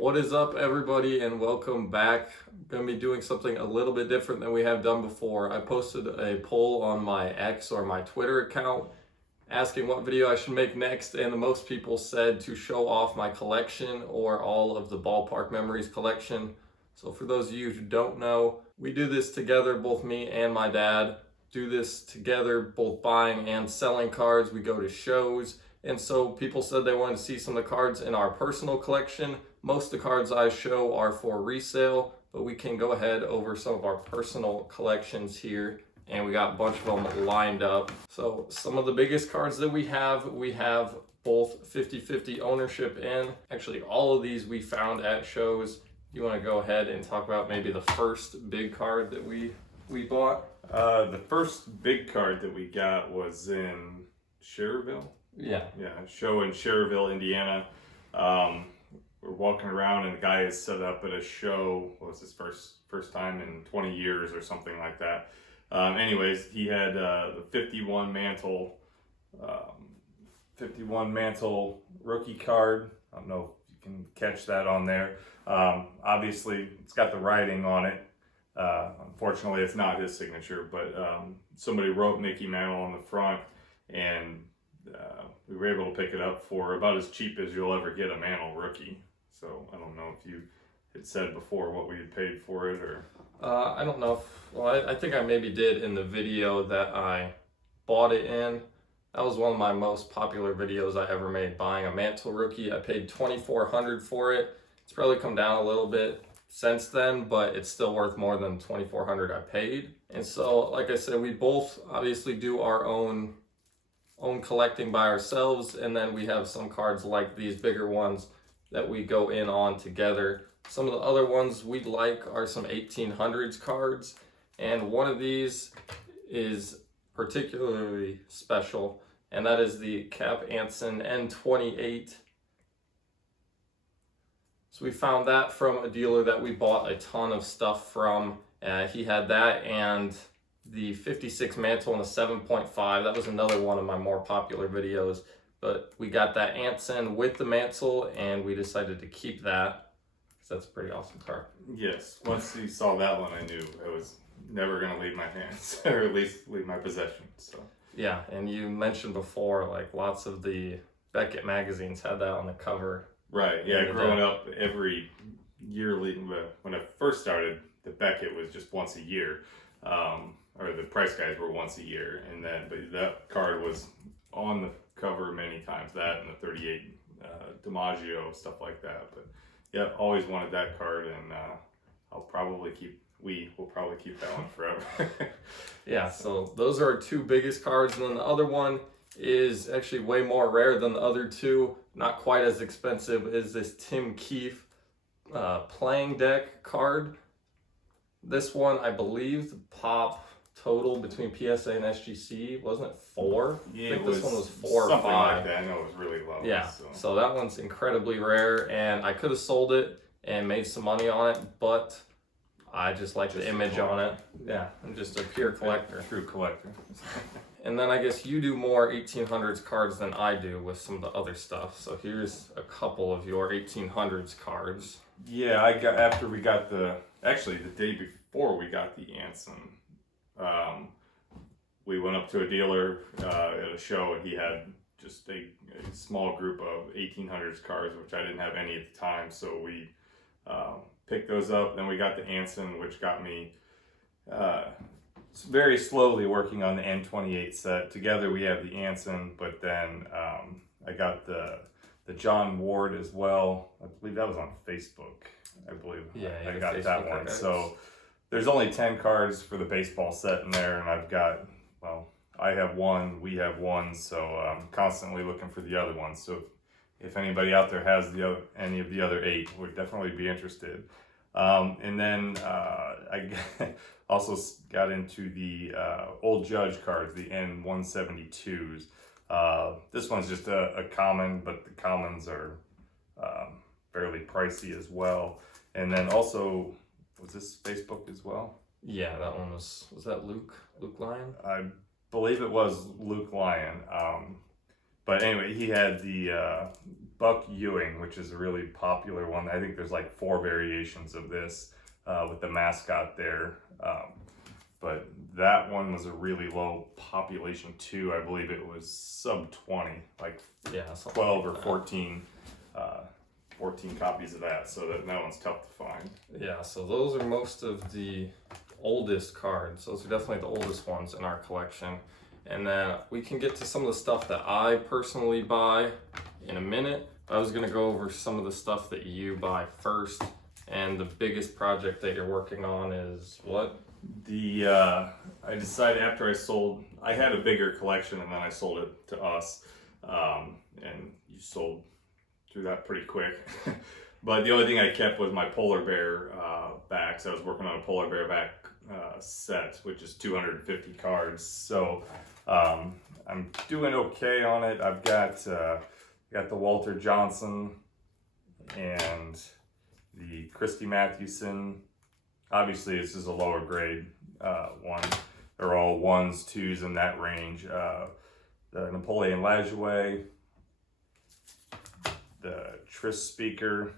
What is up, everybody, and welcome back. I'm going to be doing something a little bit different than we have done before. I posted a poll on my X or my Twitter account asking what video I should make next, and the most people said to show off my collection or all of the BallPark Memories collection. So for those of you who don't know, we do this together, both me and my dad do this together, both buying and selling cards. We go to shows. And so people said they wanted to see some of the cards in our personal collection. Most of the cards I show are for resale, but we can go ahead over some of our personal collections here. And we got a bunch of them lined up. So some of the biggest cards that we have both 50-50 ownership in. Actually, all of these we found at shows. You want to go ahead and talk about maybe the first big card that we bought? The first big card that we got was in Schererville. Yeah, Show in Schererville, Indiana. We're walking around and the guy is set up at a show. What was his first time in 20 years or something like that. Anyways, he had the 51 Mantle rookie card. I don't know if you can catch that on there. Obviously, it's got the writing on it. Unfortunately, it's not his signature, but somebody wrote Mickey Mantle on the front, and we were able to pick it up for about as cheap as you'll ever get a Mantle rookie. So I don't know if you had said before what we had paid for it, or I don't know if, I think I maybe did in the video that I bought it in. That was one of my most popular videos I ever made, buying a Mantle rookie. I paid $2,400 for it. It's probably come down a little bit since then, but it's still worth more than $2,400 I paid. And so, like I said, we both obviously do our own collecting by ourselves, and then we have some cards like these bigger ones that we go in on together. Some of the other ones we'd like are some 1800s cards, and one of these is particularly special, and that is the Cap Anson N28. So we found that from a dealer that we bought a ton of stuff from. He had that and the 56 Mantle and a 7.5. That was another one of my more popular videos. But we got that Anson with the Mantle, and we decided to keep that because that's a pretty awesome card. yes, once you saw that one, I knew it was never going to leave my hands, or at least leave my possession. So Yeah, and you mentioned before, like lots of the Beckett magazines had that on the cover. right, yeah, growing up every yearly, when I first started, the Beckett was just once a year. Or the price guides were once a year, and then but that card was on the cover many times. That and the 38 DiMaggio, stuff like that. But yeah, always wanted that card, and we will probably keep that one forever. Yeah, so those are our two biggest cards, and then the other one is actually way more rare than the other two. Not quite as expensive as this Tim Keefe playing deck card. This one, I believe, the pop total between PSA and SGC, wasn't it 4? Yeah, I think it this one was 4 or 5. Something like that. I know it was really low. Yeah, so that one's incredibly rare, and I could have sold it and made some money on it, but I just like the image on it. Yeah, I'm just a pure collector. True collector. And then I guess you do more 1800s cards than I do with some of the other stuff. So here's a couple of your 1800s cards. Yeah, after we got the day before we got the Anson, we went up to a dealer at a show, and he had just a small group of 1800s cards, which I didn't have any at the time. So we picked those up. Then we got the Anson, which got me very slowly working on the N28 set. Together we have the Anson, but then I got the John Ward as well. I believe that was on Facebook. I believe I got Facebook that one. Cards. So there's only 10 cards for the baseball set in there, and I have one, we have one, so I'm constantly looking for the other one. So if anybody out there has any of the other 8, would definitely be interested. And then I also got into the Old Judge cards, the N172s. This one's just a common, but the commons are fairly pricey as well. And then also, was this Facebook as well? Yeah, that one was that Luke Lyon? I believe it was Luke Lyon. But anyway, he had the Buck Ewing, which is a really popular one. I think there's like 4 variations of this with the mascot there. But that one was a really low population too. I believe it was sub 20, like 12 or 14. 14 copies of that, so that one's tough to find. Yeah, so those are most of the oldest cards. Those are definitely the oldest ones in our collection. And then we can get to some of the stuff that I personally buy in a minute. I was gonna go over some of the stuff that you buy first. And the biggest project that you're working on is what? I decided after I had a bigger collection and then I sold it to us. And you sold through that pretty quick. But the only thing I kept was my polar bear backs. I was working on a polar bear back set, which is 250 cards. So I'm doing okay on it. I've got the Walter Johnson and the Christy Mathewson. Obviously, this is a lower grade one. They're all 1s, 2s in that range. The Napoleon Lajoie, the Tris Speaker.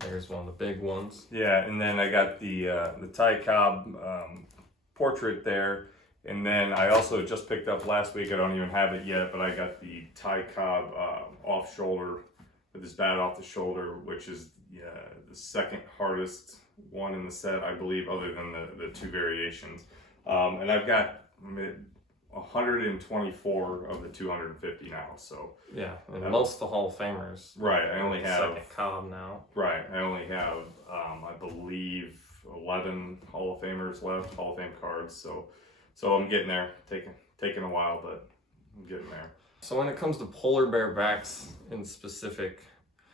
There's one of the big ones. Yeah, and then I got the Ty Cobb portrait there. And then I also just picked up last week, I don't even have it yet, but I got the Ty Cobb off shoulder with his bat off the shoulder, which is the second hardest one in the set, I believe, other than the 2 variations. And I've got 124 of the 250 now, so yeah, and most of the Hall of Famers. Right, I only have second Cobb now. Right, I only have I believe 11 Hall of Famers left, Hall of Fame cards. So I'm getting there. Taking a while, but I'm getting there. So when it comes to polar bear backs in specific,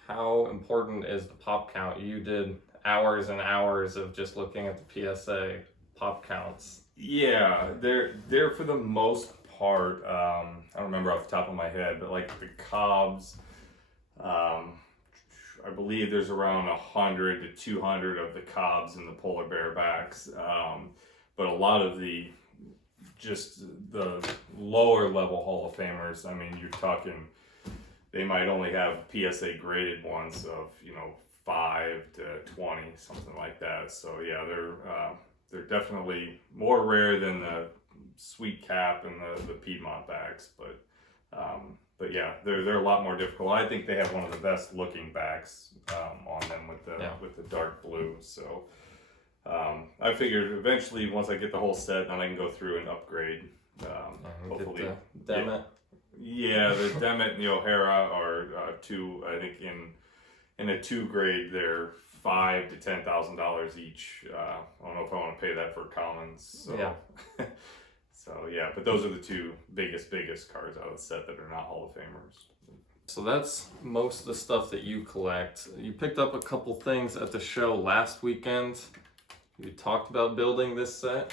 how important is the pop count? You did hours and hours of just looking at the PSA pop counts. Yeah, they're for the most part, I don't remember off the top of my head, but like the Cobbs, I believe there's around 100 to 200 of the Cobbs in the polar bear backs. But a lot of the lower level Hall of Famers, I mean, you're talking, they might only have PSA graded ones of, 5 to 20, something like that. So yeah, they're definitely more rare than the Sweet Cap and the Piedmont backs, but yeah, they're a lot more difficult. I think they have one of the best looking backs on them with the dark blue. So I figured eventually once I get the whole set, then I can go through and upgrade. Hopefully, get the Demet. Yeah, the Demet and the O'Hara are two. I think in a 2 grade, they're $5,000 to $10,000 each. I don't know if I want to pay that for commons. So. Yeah. So yeah, but those are the 2 biggest cards out of the set that are not Hall of Famers. So that's most of the stuff that you collect. You picked up a couple things at the show last weekend. You talked about building this set.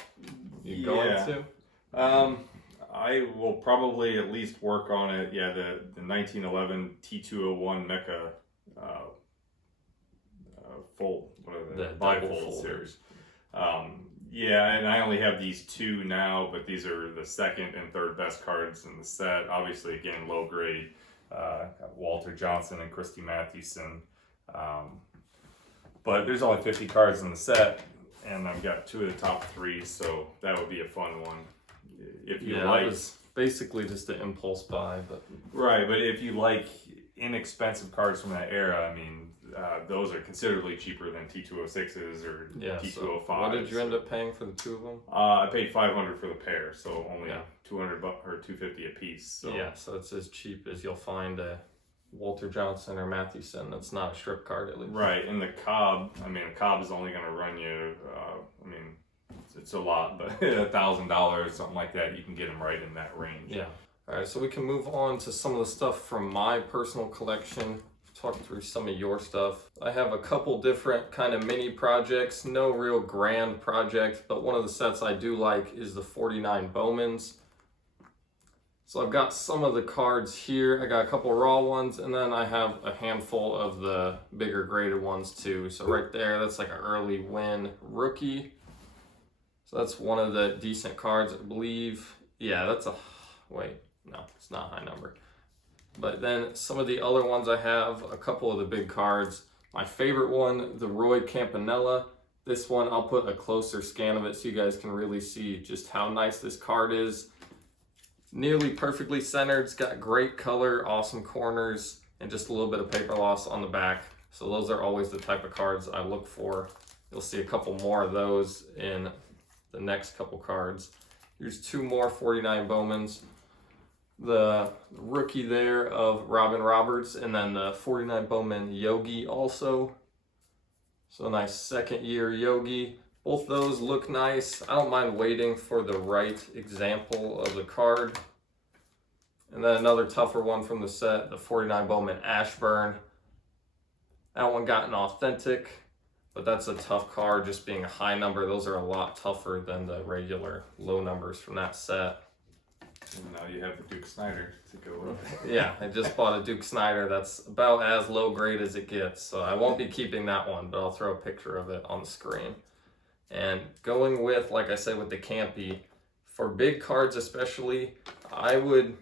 You going to? I will probably at least work on it. Yeah, the 1911 T201 Mecca fold, whatever, the bifold series. Yeah, and I only have these 2 now, but these are the second and third best cards in the set. Obviously, again, low grade. Got Walter Johnson and Christy Mathewson. But there's only 50 cards in the set, and I've got 2 of the top 3, so that would be a fun one. If you like, it was basically just an impulse buy, but right. But if you like inexpensive cards from that era, I mean, those are considerably cheaper than T206s or T205s. So what did you end up paying for the 2 of them? I paid $500 for the pair, so only $200 or $250 a piece. So. Yeah, so it's as cheap as you'll find a Walter Johnson or Mathewson. That's not a strip card, at least. Right, and the Cobb. I mean, a Cobb is only going to run you. It's a lot, but $1,000, something like that. You can get them right in that range. Yeah. All right, so we can move on to some of the stuff from my personal collection. Talk through some of your stuff. I have a couple different kind of mini projects, no real grand project, but one of the sets I do like is the 49 Bowmans. So I've got some of the cards here. I got a couple raw ones, and then I have a handful of the bigger graded ones too. So right there, that's like an early win rookie. So that's one of the decent cards, I believe. Yeah, that's a, wait, no, it's not a high number. But then some of the other ones I have, a couple of the big cards. My favorite one, the Roy Campanella. This one, I'll put a closer scan of it so you guys can really see just how nice this card is. Nearly perfectly centered. It's got great color, awesome corners, and just a little bit of paper loss on the back. So those are always the type of cards I look for. You'll see a couple more of those in the next couple cards. Here's two more 49 Bowmans. The rookie there of Robin Roberts, and then the 49 Bowman Yogi also. So nice second year Yogi. Both those look nice. I don't mind waiting for the right example of the card. And then another tougher one from the set, the 49 Bowman Ashburn. That one got an authentic, but that's a tough card, just being a high number. Those are a lot tougher than the regular low numbers from that set. And now you have the Duke Snyder to go with. Yeah, I just bought a Duke Snyder. That's about as low grade as it gets. So I won't be keeping that one, but I'll throw a picture of it on the screen. And going with, like I said, with the Campy, for big cards especially, I would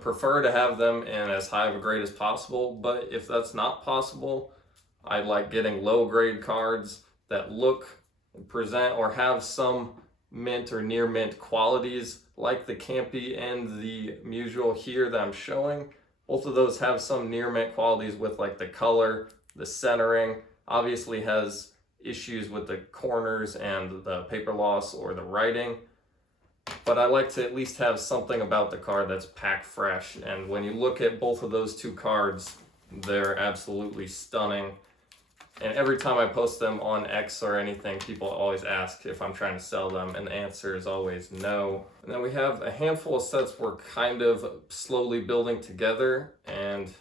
prefer to have them in as high of a grade as possible. But if that's not possible, I like getting low grade cards that look, present, or have some mint or near mint qualities, like the Campy and the Musial here that I'm showing. Both of those have some near mint qualities with like the color, the centering. Obviously has issues with the corners and the paper loss or the writing. But I like to at least have something about the card that's packed fresh. And when you look at both of those two cards, they're absolutely stunning. And every time I post them on X or anything, people always ask if I'm trying to sell them, and the answer is always no. And then we have a handful of sets we're kind of slowly building together, and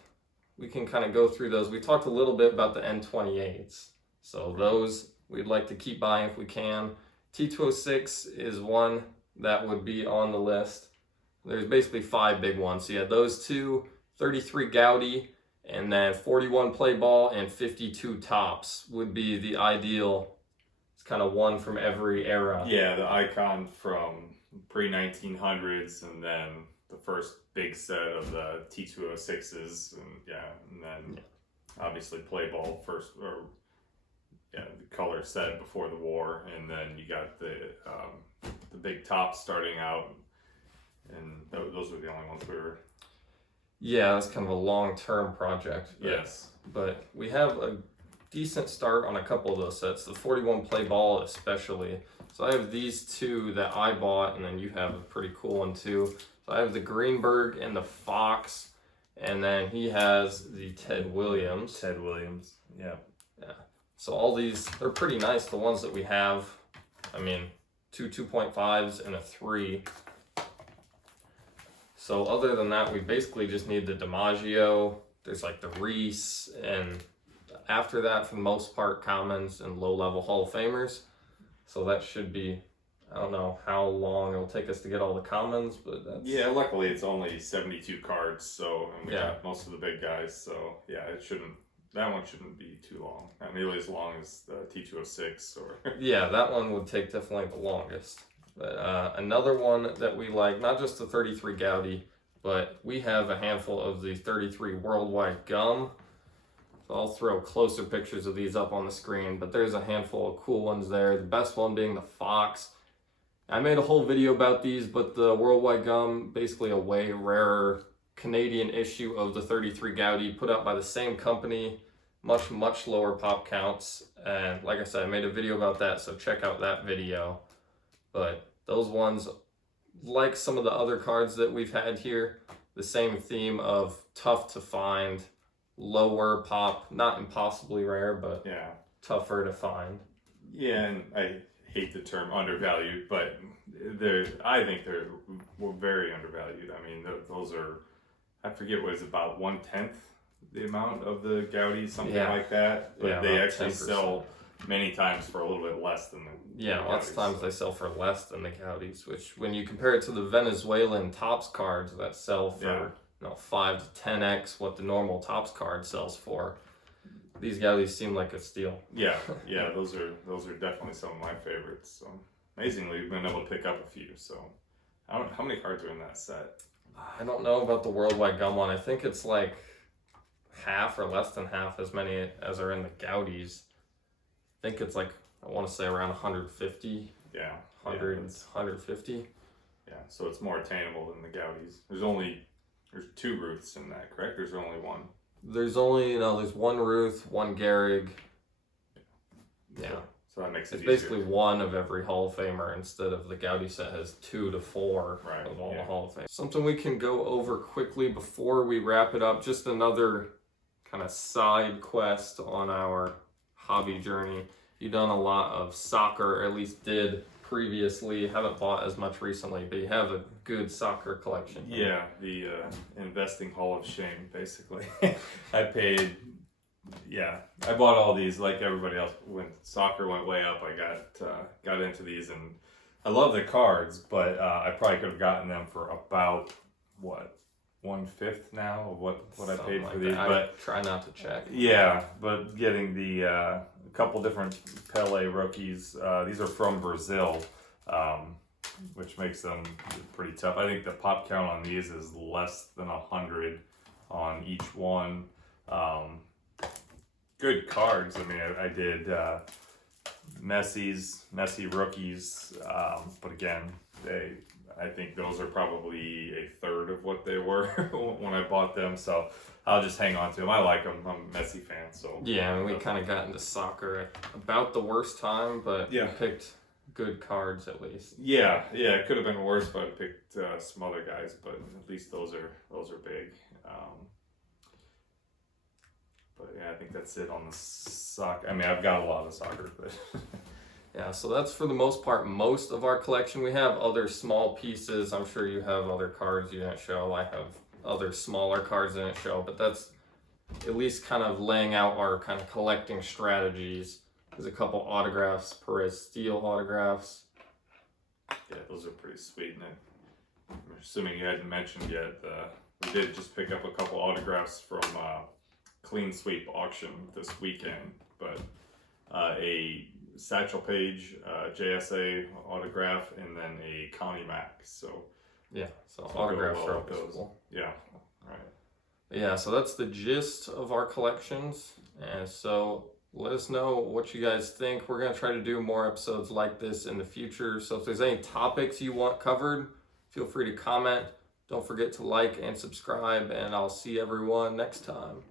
we can kind of go through those. We talked a little bit about the N28s, so those we'd like to keep buying if we can. T206 is one that would be on the list. There's basically 5 big ones. So you had those two, 33 Goudey, and then 41 play ball and 52 tops would be the ideal. It's kind of one from every era. Yeah, the icon from pre-1900s, and then the first big set of the T206s, and then obviously play ball first, or the color set before the war, and then you got the big tops starting out, and those were the only ones we were. Yeah, that's kind of a long-term project. Yes. But we have a decent start on a couple of those sets, the 41 play ball especially. So I have these two that I bought, and then you have a pretty cool one too. So I have the Greenberg and the Fox, and then he has the Ted Williams. Yeah. So all these, they're pretty nice, the ones that we have. I mean, two 2.5s and a 3. So other than that, we basically just need the DiMaggio. There's like the Reese, and after that, for the most part, commons and low-level Hall of Famers. So that should be, I don't know how long it'll take us to get all the commons, but that's... Yeah, luckily it's only 72 cards, so, and we got most of the big guys, so yeah, that one shouldn't be too long. Not nearly as long as the T206 or... Yeah, that one would take definitely the longest. But another one that we like, not just the 33 Goudey, but we have a handful of the 33 Worldwide Gum. So I'll throw closer pictures of these up on the screen, but there's a handful of cool ones there. The best one being the Fox. I made a whole video about these, but the Worldwide Gum, basically a way rarer Canadian issue of the 33 Goudey, put out by the same company, much lower pop counts. And like I said, I made a video about that, so check out that video. But those ones, like some of the other cards that we've had here, the same theme of tough to find, lower pop, not impossibly rare, but tougher to find. Yeah, and I hate the term undervalued, but I think they're very undervalued. I mean, those are, I forget what is about 1/10 the amount of the Goudey, something like that. But they actually 10%. sell many times for a little bit less than the lots of times they sell for less than the Goudeys, which when you compare it to the Venezuelan Topps cards that sell for 5 to 10x what the normal Topps card sells for, these Goudeys seem like a steal. Yeah, those are definitely some of my favorites. So amazingly, we've been able to pick up a few. So how many cards are in that set? I don't know about the worldwide gum one. I think it's like half or less than half as many as are in the Goudeys. I think it's like, I want to say around 150. Yeah. 100, 150. Yeah, so it's more attainable than the Goudeys. There's 2 Ruths in that, correct? There's only one. There's only, there's one Ruth, one Gehrig. Yeah. So that makes it It's easier. basically one of every Hall of Famer instead of the Goudey set has 2 to 4 of all the Hall of Fame. Something we can go over quickly before we wrap it up, just another kind of side quest on our hobby journey. You've done a lot of soccer, or at least did previously. Haven't bought as much recently, but you have a good soccer collection. Yeah, the investing Hall of Shame, basically. I bought all these like everybody else. When soccer went way up, I got into these, and I love the cards, but I probably could have gotten them for about, what, 1/5 now of what I paid for these. But I try not to check. Yeah, but getting the couple different Pele rookies. These are from Brazil, which makes them pretty tough. I think the pop count on these is less than 100 on each one. Good cards. I mean, I did Messi rookies, but again, I think those are probably a third of what they were when I bought them. So I'll just hang on to them. I like them. I'm a Messi fan, so yeah. I mean, we kind of got into soccer at about the worst time, but yeah, we picked good cards at least. Yeah. It could have been worse, but I picked some other guys. But at least those are big. But yeah, I think that's it on the soccer. I mean, I've got a lot of soccer, but yeah. So that's for the most part most of our collection. We have other small pieces. I'm sure you have other cards you didn't show. I have other smaller cards didn't show, but that's at least kind of laying out our kind of collecting strategies. There's a couple autographs, Perez Steel autographs. Yeah, those are pretty sweet. And I'm assuming you hadn't mentioned yet, we did just pick up a couple autographs from Clean Sweep auction this weekend, but a Satchel Paige JSA autograph, and then a Connie Mack. So yeah, so autographs are always cool. Yeah, right. Yeah, so that's the gist of our collections, and so let us know what you guys think. We're going to try to do more episodes like this in the future, so if there's any topics you want covered, feel free to comment. Don't forget to like and subscribe, and I'll see everyone next time.